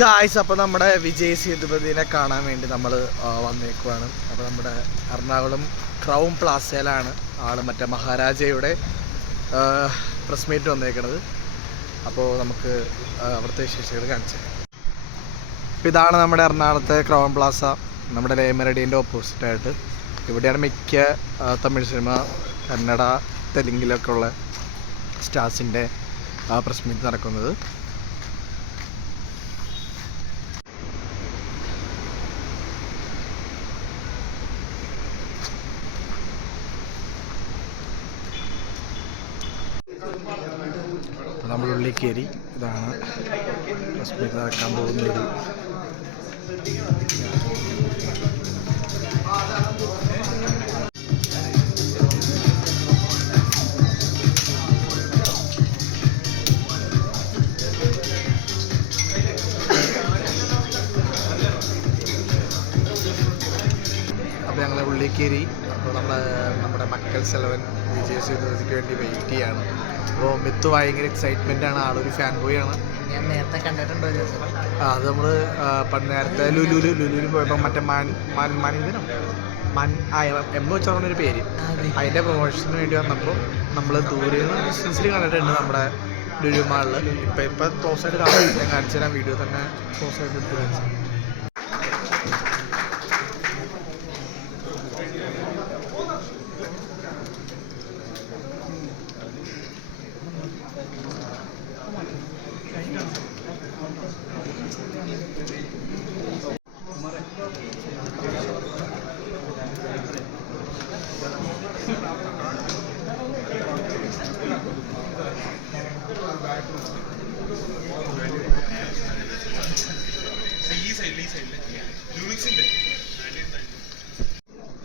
Guys അപ്പോൾ നമ്മുടെ വിജയ് സേതുപതിനെ കാണാൻ വേണ്ടി നമ്മൾ വന്നേക്കുവാണ്. അപ്പോൾ നമ്മുടെ എറണാകുളം ക്രൗൺ പ്ലാസയിലാണ് ആൾ മറ്റേ മഹാരാജയുടെ പ്രസ് മീറ്റ് വന്നേക്കണത്. അപ്പോൾ നമുക്ക് അവിടുത്തെ വിശേഷങ്ങൾ കാണിച്ചു അപ്പോൾ ഇതാണ് നമ്മുടെ എറണാകുളത്തെ ക്രൗൺ പ്ലാസ നമ്മുടെ ലേമരടീന്റെ ഓപ്പോസിറ്റായിട്ട് ഇവിടെയാണ് മിക്ക തമിഴ് സിനിമ കന്നഡ തെലുങ്കിലൊക്കെ ഉള്ള സ്റ്റാർസിന്റെ പ്രസ് മീറ്റ് നടക്കുന്നത്. നമ്മൾ ഉള്ളിൽ കയറി. ഇതാണ് പ്രസ് മീറ്റ് നടക്കാൻ പോകുന്ന ഒരു അപ്പോൾ ഞങ്ങൾ ഉള്ളിൽ അപ്പോൾ നമ്മൾ നമ്മുടെ മക്കൾ സെലവൻ വിജയ സേതുപതിക്ക് വേണ്ടി വെയിറ്റ് ചെയ്യാണ്. അപ്പോൾ മിത്ത് ഭയങ്കര എക്സൈറ്റ്മെന്റ് ആണ്. ആളൊരു ഫാൻ ബോയ് ആണ്. ഞാൻ നേരത്തെ കണ്ടിട്ടുണ്ട് അത് നമ്മൾ പണ്ട് നേരത്തെ ലുലുലു ലുലുലു പോയപ്പോൾ മറ്റേ മാൻ മാൻ മൻ ആ എം വെച്ചാണ് ഒരു പേര്. അതിന്റെ പ്രൊമോഷന് വേണ്ടി വന്നപ്പോൾ നമ്മൾ ദൂരെ നിന്ന് ഡിസ്റ്റൻസിൽ കണ്ടിട്ടുണ്ട് നമ്മുടെ ലുലു മാളിൽ ഇപ്പം ഇപ്പം ക്ലോസ് ആയിട്ട് കാണിച്ചു തരാം. വീഡിയോ തന്നെ ക്ലോസ് ആയിട്ട് എടുത്ത് കാണിച്ചു തരാം.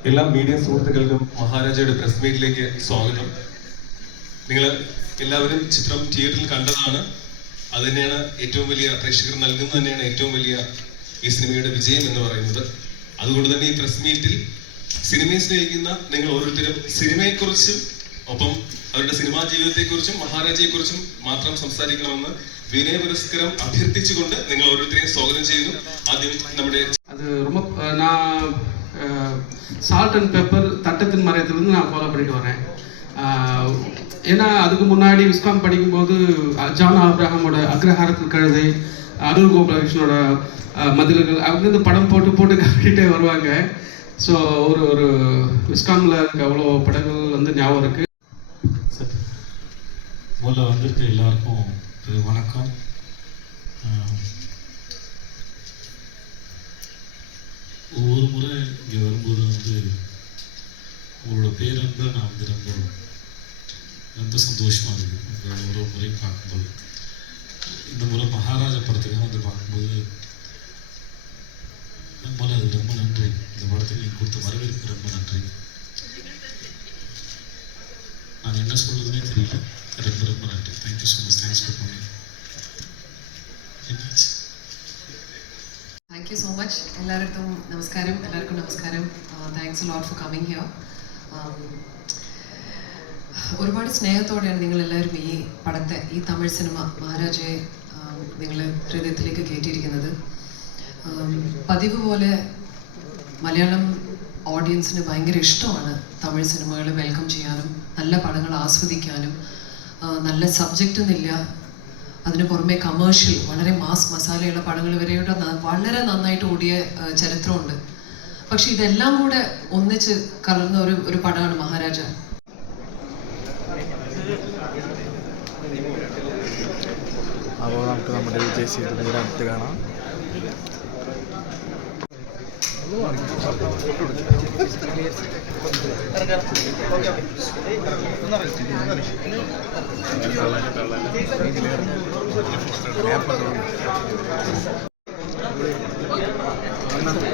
എല്ലാ മീഡിയ സുഹൃത്തുക്കൾക്കും മഹാരാജയുടെ പ്രസ് മീറ്റിലേക്ക് സ്വാഗതം. നിങ്ങൾ എല്ലാവരും ചിത്രം തിയേറ്ററിൽ കണ്ടതാണ്. അത് തന്നെയാണ് ഏറ്റവും വലിയ പ്രേക്ഷകർ നൽകുന്നത് തന്നെയാണ് ഏറ്റവും വലിയ ഈ സിനിമയുടെ വിജയം എന്ന് പറയുന്നത്. അതുകൊണ്ട് തന്നെ ഈ പ്രസ് മീറ്റിൽ സിനിമയെ സ്നേഹിക്കുന്ന നിങ്ങൾ ഓരോരുത്തരും സിനിമയെക്കുറിച്ചും ഒപ്പം അവരുടെ സിനിമാ ജീവിതത്തെക്കുറിച്ചും മഹാരാജയെക്കുറിച്ചും മാത്രം സംസാരിക്കണമെന്ന് വിനയ പുരസ്കാരം അഭ്യർത്ഥിച്ചുകൊണ്ട് നിങ്ങൾ ഓരോരുത്തരെയും സ്വാഗതം ചെയ്യുന്നു. ആദ്യം നമ്മുടെ சால்ட் அண்ட் பெப்பர் தட்டத்தின் மறையத்துலேருந்து நான் ஃபாலோ பண்ணிட்டு வரேன். ஏன்னா அதுக்கு முன்னாடி விஸ்காம் படிக்கும்போது ஜான் ஆப்ரஹாமோட அக்ரஹாரத்தில் கழுதை அருள் கோபாலகிருஷ்ணனோட அஹ், மதில்கள் அவங்க வந்து படம் போட்டு போட்டு காட்டிகிட்டே வருவாங்க. ஸோ ஒரு ஒரு விஸ்காமில் இருக்க அவ்வளோ படங்கள் வந்து ஞாபகம் இருக்குது முதல்ல வந்திருக்க எல்லாருக்கும் வணக்கம். உங்களோட பேரன்பை நான் வந்து ரொம்ப ரொம்ப சந்தோஷமாக இருக்குது உங்களோட ஒரு முறையும் பார்க்கும்போது. இந்த முறை மகாராஜா படத்துக்காக வந்து பார்க்கும்போது நம்மளால் அது ரொம்ப நன்றி. இந்த படத்துக்கு நீங்கள் கொடுத்த வரவேற்பு ரொம்ப நன்றி. நான் என்ன சொல்கிறதுனே தெரியல. ரொம்ப ரொம்ப நன்றி. Thank you so much thanks for பண்ணி என்னாச்சு? Thank you so much. Ellarittum namaskaram. Ellarikkum namaskaram. Uh, thanks a lot. ഒരുപാട് സ്നേഹത്തോടെയാണ് നിങ്ങൾ എല്ലാവരും ഈ പടത്തെ ഈ തമിഴ് സിനിമ മഹാരാജയെ നിങ്ങൾ ഹൃദയത്തിലേക്ക് കയറ്റിയിരിക്കുന്നത്. പതിവ് പോലെ മലയാളം ഓഡിയൻസിന് ഭയങ്കര ഇഷ്ടമാണ് തമിഴ് സിനിമകൾ വെൽക്കം ചെയ്യാനും നല്ല പടങ്ങൾ ആസ്വദിക്കാനും നല്ല സബ്ജക്റ്റ് എന്നില്ല അതിന് പുറമെ കമേഴ്ഷ്യൽ വളരെ മാസ് മസാലയുള്ള പടങ്ങൾ വരെയുള്ള വളരെ നന്നായിട്ട് ഓടിയ ചരിത്രമുണ്ട്. പക്ഷെ ഇതെല്ലാം കൂടെ ഒന്നിച്ച് കലർന്ന ഒരു ഒരു പടമാണ് മഹാരാജ. അപ്പോൾ നമുക്ക് നമ്മുടെ വിജയ് സേതുപതിയുടെ അടുത്ത് കാണാം. అన్నది